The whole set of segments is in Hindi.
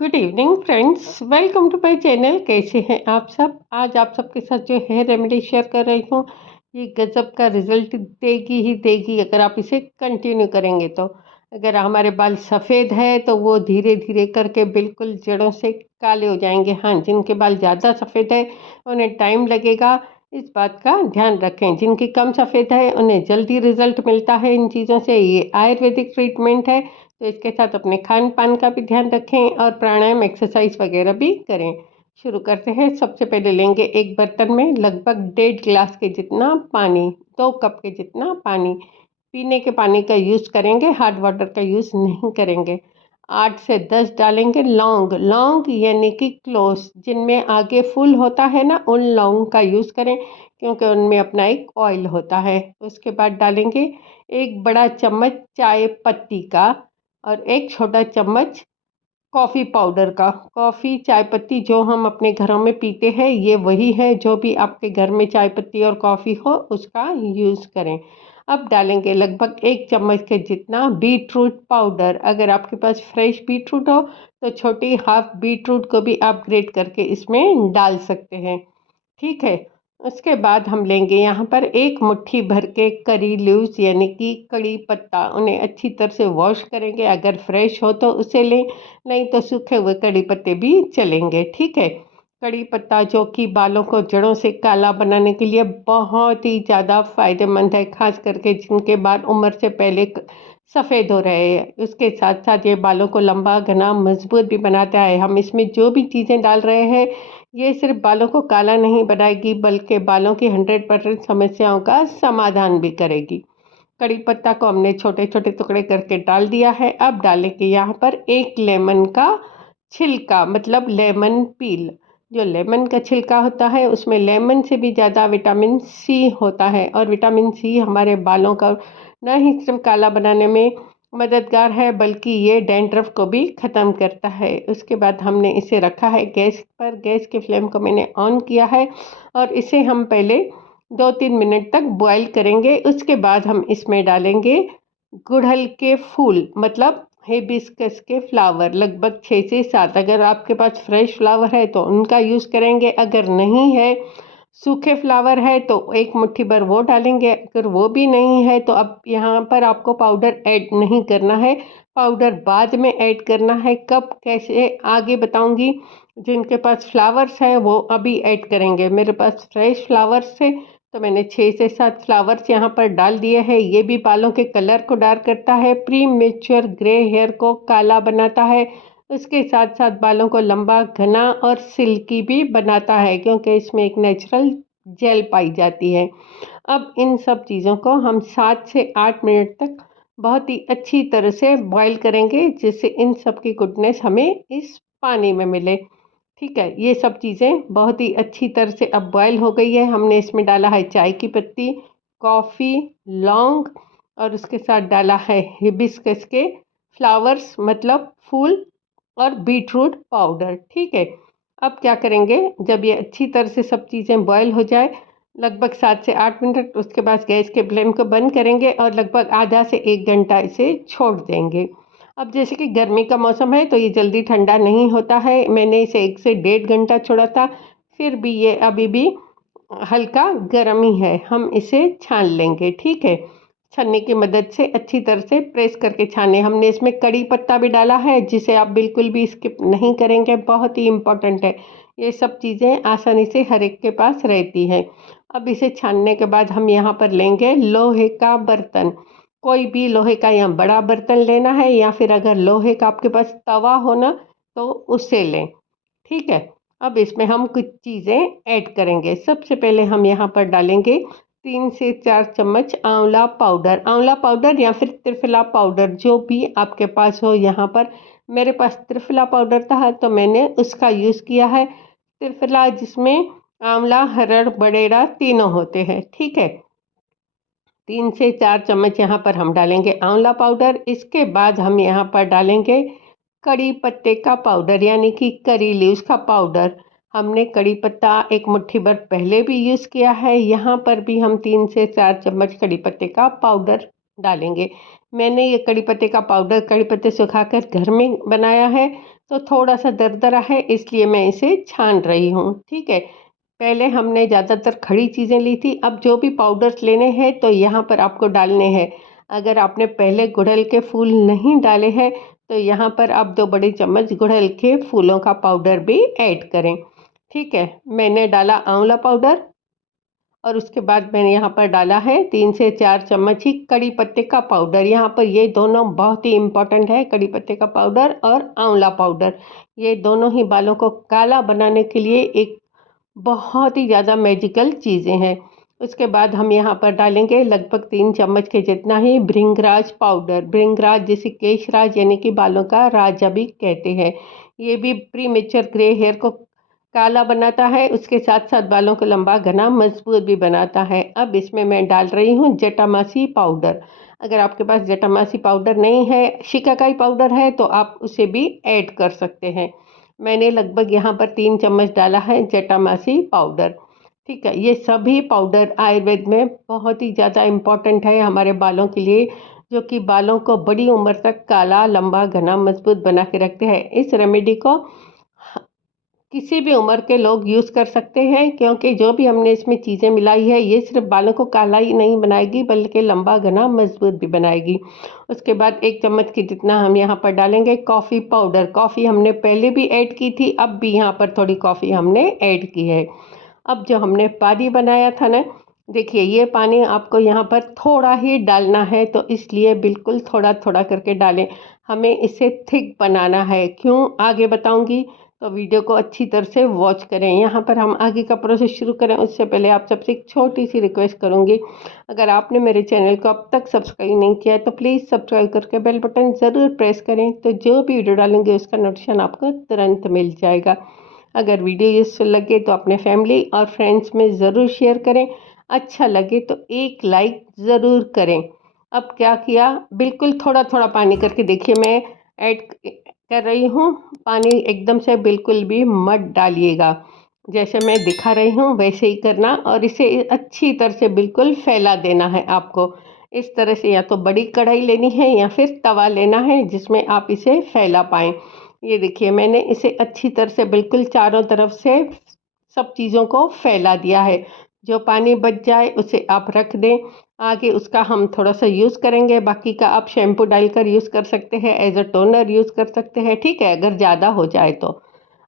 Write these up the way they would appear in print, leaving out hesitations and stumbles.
Good evening friends, welcome to my channel. कैसे हैं आप सब? आज आप सबके साथ जो हेयर रेमेडी शेयर कर रही हूँ, ये गजब का रिजल्ट देगी ही देगी अगर आप इसे कंटिन्यू करेंगे तो। अगर हमारे बाल सफ़ेद है तो वो धीरे धीरे करके बिल्कुल जड़ों से काले हो जाएंगे। हाँ, जिनके बाल ज़्यादा सफ़ेद है उन्हें टाइम लगेगा, इस बात का ध्यान रखें। जिनकी कम सफ़ेद है उन्हें जल्दी रिजल्ट मिलता है इन चीज़ों से। ये आयुर्वेदिक ट्रीटमेंट है, तो इसके साथ अपने खान पान का भी ध्यान रखें और प्राणायाम एक्सरसाइज वगैरह भी करें। शुरू करते हैं। सबसे पहले लेंगे एक बर्तन में लगभग 1.5 गिलास के जितना पानी, 2 कप के जितना पानी। पीने के पानी का यूज़ करेंगे, हार्ड वाटर का यूज़ नहीं करेंगे। 8 से 10 डालेंगे लौंग। लौंग यानी कि क्लोव्स, जिनमें आगे फूल होता है ना, उन लौंग का यूज़ करें क्योंकि उनमें अपना एक ऑयल होता है। उसके बाद डालेंगे 1 बड़ा चम्मच चाय पत्ती का और 1 छोटा चम्मच कॉफ़ी पाउडर का। कॉफ़ी चाय पत्ती जो हम अपने घरों में पीते हैं, ये वही है। जो भी आपके घर में चाय पत्ती और कॉफ़ी हो उसका यूज़ करें। अब डालेंगे लगभग 1 चम्मच के जितना बीटरूट पाउडर। अगर आपके पास फ्रेश बीटरूट हो तो छोटी हाफ बीटरूट को भी आप ग्रेट करके इसमें डाल सकते हैं। ठीक है। उसके बाद हम लेंगे यहाँ पर 1 मुट्ठी भर के करी लीव्स यानी कि कड़ी पत्ता। उन्हें अच्छी तरह से वॉश करेंगे। अगर फ्रेश हो तो उसे लें, नहीं तो सूखे हुए कड़ी पत्ते भी चलेंगे। ठीक है। कड़ी पत्ता जो कि बालों को जड़ों से काला बनाने के लिए बहुत ही ज़्यादा फायदेमंद है, खास करके जिनके बाल उम्र से पहले सफ़ेद हो रहे हैं। उसके साथ साथ ये बालों को लंबा घना मजबूत भी बनाता है। हम इसमें जो भी चीज़ें डाल रहे हैं, ये सिर्फ बालों को काला नहीं बनाएगी बल्कि बालों की 100% समस्याओं का समाधान भी करेगी। कड़ी पत्ता को हमने छोटे छोटे टुकड़े करके डाल दिया है। अब डालेंगे यहाँ पर 1 लेमन का छिलका, मतलब लेमन पील। जो लेमन का छिलका होता है उसमें लेमन से भी ज़्यादा विटामिन सी होता है, और विटामिन सी हमारे बालों का न ही सिर्फ काला बनाने में मददगार है बल्कि ये डैंड्रफ को भी ख़त्म करता है। उसके बाद हमने इसे रखा है गैस पर। गैस के फ्लेम को मैंने ऑन किया है और इसे हम पहले 2-3 मिनट तक बॉईल करेंगे। उसके बाद हम इसमें डालेंगे गुड़हल के फूल, मतलब हिबिस्कस के फ्लावर, लगभग 6 से 7। अगर आपके पास फ्रेश फ्लावर है तो उनका यूज़ करेंगे, अगर नहीं है, सूखे फ्लावर है तो 1 मुट्ठी भर वो डालेंगे। अगर वो भी नहीं है तो अब यहाँ पर आपको पाउडर ऐड नहीं करना है, पाउडर बाद में ऐड करना है। कब कैसे आगे बताऊंगी। जिनके पास फ्लावर्स है वो अभी ऐड करेंगे। मेरे पास फ्रेश फ्लावर्स है तो मैंने 6 से 7 फ्लावर्स यहाँ पर डाल दिए हैं। ये भी बालों के कलर को डार्क करता है, प्री मेच्योर ग्रे हेयर को काला बनाता है। उसके साथ साथ बालों को लंबा घना और सिल्की भी बनाता है क्योंकि इसमें एक नेचुरल जेल पाई जाती है। अब इन सब चीज़ों को हम 7 से 8 मिनट तक बहुत ही अच्छी तरह से बॉईल करेंगे, जिससे इन सब की गुडनेस हमें इस पानी में मिले। ठीक है। ये सब चीज़ें बहुत ही अच्छी तरह से अब बॉयल हो गई है। हमने इसमें डाला है चाय की पत्ती, कॉफ़ी, लौंग, और उसके साथ डाला है हिबिस्कस के फ्लावर्स, मतलब फूल, और बीटरूट पाउडर। ठीक है। अब क्या करेंगे, जब ये अच्छी तरह से सब चीज़ें बॉयल हो जाए, लगभग 7 से 8 मिनट, उसके बाद गैस के फ्लेम को बंद करेंगे और लगभग आधा से 1 घंटा इसे छोड़ देंगे। अब जैसे कि गर्मी का मौसम है तो ये जल्दी ठंडा नहीं होता है। मैंने इसे 1 से 1.5 घंटा छोड़ा था, फिर भी ये अभी भी हल्का गर्म ही है। हम इसे छान लेंगे। ठीक है। छन्नी की मदद से अच्छी तरह से प्रेस करके छाने। हमने इसमें कड़ी पत्ता भी डाला है, जिसे आप बिल्कुल भी स्किप नहीं करेंगे, बहुत ही इम्पोर्टेंट है। ये सब चीज़ें आसानी से हर एक के पास रहती हैं। अब इसे छानने के बाद हम यहाँ पर लेंगे लोहे का बर्तन। कोई भी लोहे का या बड़ा बर्तन लेना है, या फिर अगर लोहे का आपके पास तवा हो ना तो उसे लें। ठीक है। अब इसमें हम कुछ चीज़ें ऐड करेंगे। सबसे पहले हम यहाँ पर डालेंगे 3 से 4 चम्मच आंवला पाउडर। आंवला पाउडर या फिर त्रिफला पाउडर, जो भी आपके पास हो। यहाँ पर मेरे पास त्रिफला पाउडर था तो मैंने उसका यूज़ किया है। त्रिफला जिसमें आंवला, हरड़, बड़ेरा तीनों होते हैं। ठीक है। 3 से 4 चम्मच यहाँ पर हम डालेंगे आंवला पाउडर। इसके बाद हम यहाँ पर डालेंगे कड़ी पत्ते का पाउडर, यानी कि करी लीव्स का पाउडर। हमने कड़ी पत्ता 1 मुट्ठी भर पहले भी यूज़ किया है। यहाँ पर भी हम 3 से 4 चम्मच कड़ी पत्ते का पाउडर डालेंगे। मैंने ये कड़ी पत्ते का पाउडर, कड़ी पत्ते सुखाकर घर में बनाया है। तो थोड़ा सा दरदरा है, इसलिए मैं इसे छान रही हूँ। ठीक है, पहले हमने ज़्यादातर खड़ी चीज़ें ली थी, अब जो भी पाउडर्स लेने हैं तो यहाँ पर आपको डालने हैं। अगर आपने पहले गुड़हल के फूल नहीं डाले हैं तो यहाँ पर आप 2 बड़े चम्मच गुड़हल के फूलों का पाउडर भी ऐड करें। ठीक है, मैंने डाला आंवला पाउडर और उसके बाद मैंने यहाँ पर डाला है 3 से 4 चम्मच ही कड़ी पत्ते का पाउडर। यहाँ पर ये दोनों बहुत ही इम्पोर्टेंट है, कड़ी पत्ते का पाउडर और आंवला पाउडर। ये दोनों ही बालों को काला बनाने के लिए एक बहुत ही ज़्यादा मैजिकल चीज़ें हैं। उसके बाद हम यहाँ पर डालेंगे लगभग 3 चम्मच के जितना ही भृंगराज पाउडर। भृंगराज जिसे केशराज यानी कि बालों का राजा भी कहते हैं। ये भी प्री मेच्योर ग्रे हेयर को काला बनाता है, उसके साथ साथ बालों को लंबा घना मजबूत भी बनाता है। अब इसमें मैं डाल रही हूँ जटामासी पाउडर। अगर आपके पास जटामासी पाउडर नहीं है, शिकाकाई पाउडर है, तो आप उसे भी ऐड कर सकते हैं। मैंने लगभग यहाँ पर 3 चम्मच डाला है जटामासी पाउडर। ठीक है, ये सभी पाउडर आयुर्वेद में बहुत ही ज़्यादा इम्पॉर्टेंट है हमारे बालों के लिए, जो कि बालों को बड़ी उम्र तक काला लंबा घना मजबूत बना के रखते हैं। इस रेमेडी को किसी भी उम्र के लोग यूज़ कर सकते हैं, क्योंकि जो भी हमने इसमें चीज़ें मिलाई है ये सिर्फ बालों को काला ही नहीं बनाएगी बल्कि लंबा घना मजबूत भी बनाएगी। उसके बाद 1 चम्मच के जितना हम यहाँ पर डालेंगे कॉफ़ी पाउडर। कॉफ़ी हमने पहले भी ऐड की थी, अब भी यहाँ पर थोड़ी कॉफ़ी हमने ऐड की है। अब जो हमने पानी बनाया था ना, देखिए ये पानी आपको यहाँ पर थोड़ा ही डालना है, तो इसलिए बिल्कुल थोड़ा थोड़ा करके डालें। हमें इसे थिक बनाना है। क्यों, आगे बताऊंगी, तो वीडियो को अच्छी तरह से वॉच करें। यहाँ पर हम आगे का प्रोसेस शुरू करें उससे पहले आप सबसे एक छोटी सी रिक्वेस्ट करूँगी, अगर आपने मेरे चैनल को अब तक सब्सक्राइब नहीं किया है तो प्लीज़ सब्सक्राइब करके बेल बटन ज़रूर प्रेस करें, तो जो भी वीडियो डालेंगे उसका नोटिफिकेशन आपको तुरंत मिल जाएगा। अगर वीडियो यूज़फुल लगे तो अपने फैमिली और फ्रेंड्स में ज़रूर शेयर करें। अच्छा लगे तो एक लाइक ज़रूर करें। अब क्या किया, बिल्कुल थोड़ा थोड़ा पानी करके देखिए मैं ऐड कर रही हूँ। पानी एकदम से बिल्कुल भी मत डालिएगा, जैसे मैं दिखा रही हूँ वैसे ही करना, और इसे अच्छी तरह से बिल्कुल फैला देना है आपको। इस तरह से या तो बड़ी कढ़ाई लेनी है या फिर तवा लेना है जिसमें आप इसे फैला पाएँ। ये देखिए मैंने इसे अच्छी तरह से बिल्कुल चारों तरफ से सब चीज़ों को फैला दिया है। जो पानी बच जाए उसे आप रख दें। आगे उसका हम थोड़ा सा यूज़ करेंगे, बाकी का आप शैम्पू डालकर यूज़ कर सकते हैं, एज अ टोनर यूज़ कर सकते हैं। ठीक है, अगर ज़्यादा हो जाए तो।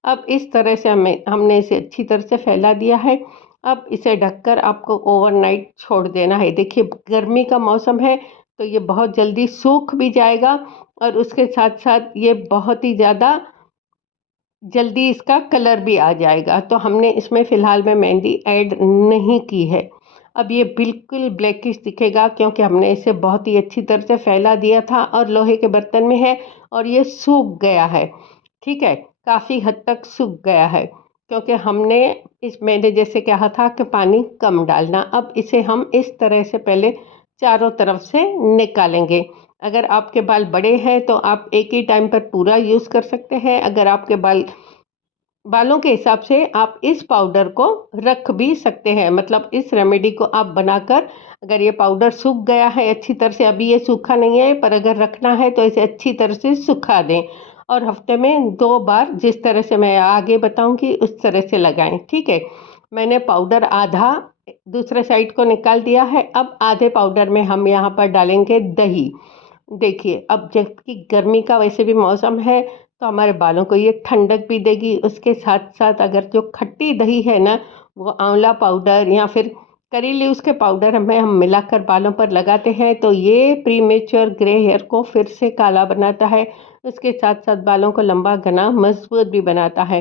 अब इस तरह से हमने इसे अच्छी तरह से फैला दिया है। अब इसे ढककर आपको ओवरनाइट छोड़ देना है। देखिए गर्मी का मौसम है तो ये बहुत जल्दी सूख भी जाएगा, और उसके साथ साथ ये बहुत ही ज़्यादा जल्दी इसका कलर भी आ जाएगा। तो हमने इसमें फ़िलहाल में मेहंदी ऐड नहीं की है। अब ये बिल्कुल ब्लैकिश दिखेगा क्योंकि हमने इसे बहुत ही अच्छी तरह से फैला दिया था और लोहे के बर्तन में है और ये सूख गया है। ठीक है, काफ़ी हद तक सूख गया है क्योंकि हमने मैंने जैसे कहा था कि पानी कम डालना। अब इसे हम इस तरह से पहले चारों तरफ से निकालेंगे। अगर आपके बाल बड़े हैं तो आप एक ही टाइम पर पूरा यूज़ कर सकते हैं। अगर आपके बालों के हिसाब से आप इस पाउडर को रख भी सकते हैं, मतलब इस रेमेडी को आप बनाकर, अगर ये पाउडर सूख गया है अच्छी तरह से, अभी ये सूखा नहीं है पर अगर रखना है तो इसे अच्छी तरह से सुखा दें और हफ्ते में 2 बार जिस तरह से मैं आगे बताऊंगी उस तरह से लगाएं। ठीक है, मैंने पाउडर आधा दूसरे साइड को निकाल दिया है। अब आधे पाउडर में हम यहाँ पर डालेंगे दही। देखिए अब जबकि गर्मी का वैसे भी मौसम है तो हमारे बालों को ये ठंडक भी देगी। उसके साथ साथ अगर जो खट्टी दही है ना, वो आंवला पाउडर या फिर करी लीव्स के पाउडर में हम मिलाकर बालों पर लगाते हैं तो ये प्रीमेच्योर ग्रे हेयर को फिर से काला बनाता है। उसके साथ साथ बालों को लंबा घना मजबूत भी बनाता है।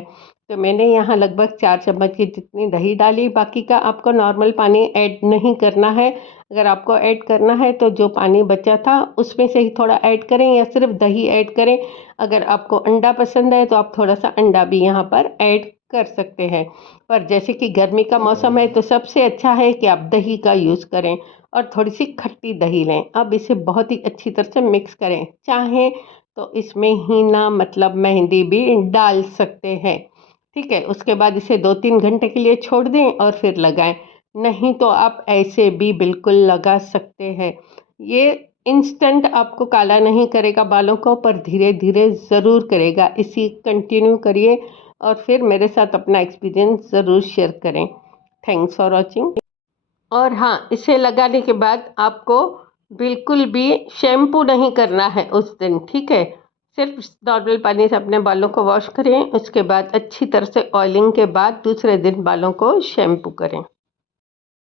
तो मैंने यहाँ लगभग 4 चम्मच की जितनी दही डाली, बाकी का आपको नॉर्मल पानी ऐड नहीं करना है। अगर आपको ऐड करना है तो जो पानी बचा था उसमें से ही थोड़ा ऐड करें या सिर्फ दही ऐड करें। अगर आपको अंडा पसंद है तो आप थोड़ा सा अंडा भी यहाँ पर ऐड कर सकते हैं, पर जैसे कि गर्मी का मौसम है तो सबसे अच्छा है कि आप दही का यूज़ करें और थोड़ी सी खट्टी दही लें। अब इसे बहुत ही अच्छी तरह से मिक्स करें, चाहें तो इसमें हीना मतलब मेहंदी भी डाल सकते हैं। ठीक है, उसके बाद इसे 2-3 घंटे के लिए छोड़ दें और फिर लगाएं, नहीं तो आप ऐसे भी बिल्कुल लगा सकते हैं। ये इंस्टेंट आपको काला नहीं करेगा बालों को, पर धीरे धीरे ज़रूर करेगा। इसी कंटिन्यू करिए और फिर मेरे साथ अपना एक्सपीरियंस ज़रूर शेयर करें। Thanks for watching. और हाँ, इसे लगाने के बाद आपको बिल्कुल भी शैम्पू नहीं करना है उस दिन, ठीक है। सिर्फ नॉर्मल पानी से अपने बालों को वॉश करें, उसके बाद अच्छी तरह से ऑयलिंग के बाद दूसरे दिन बालों को शैम्पू करें।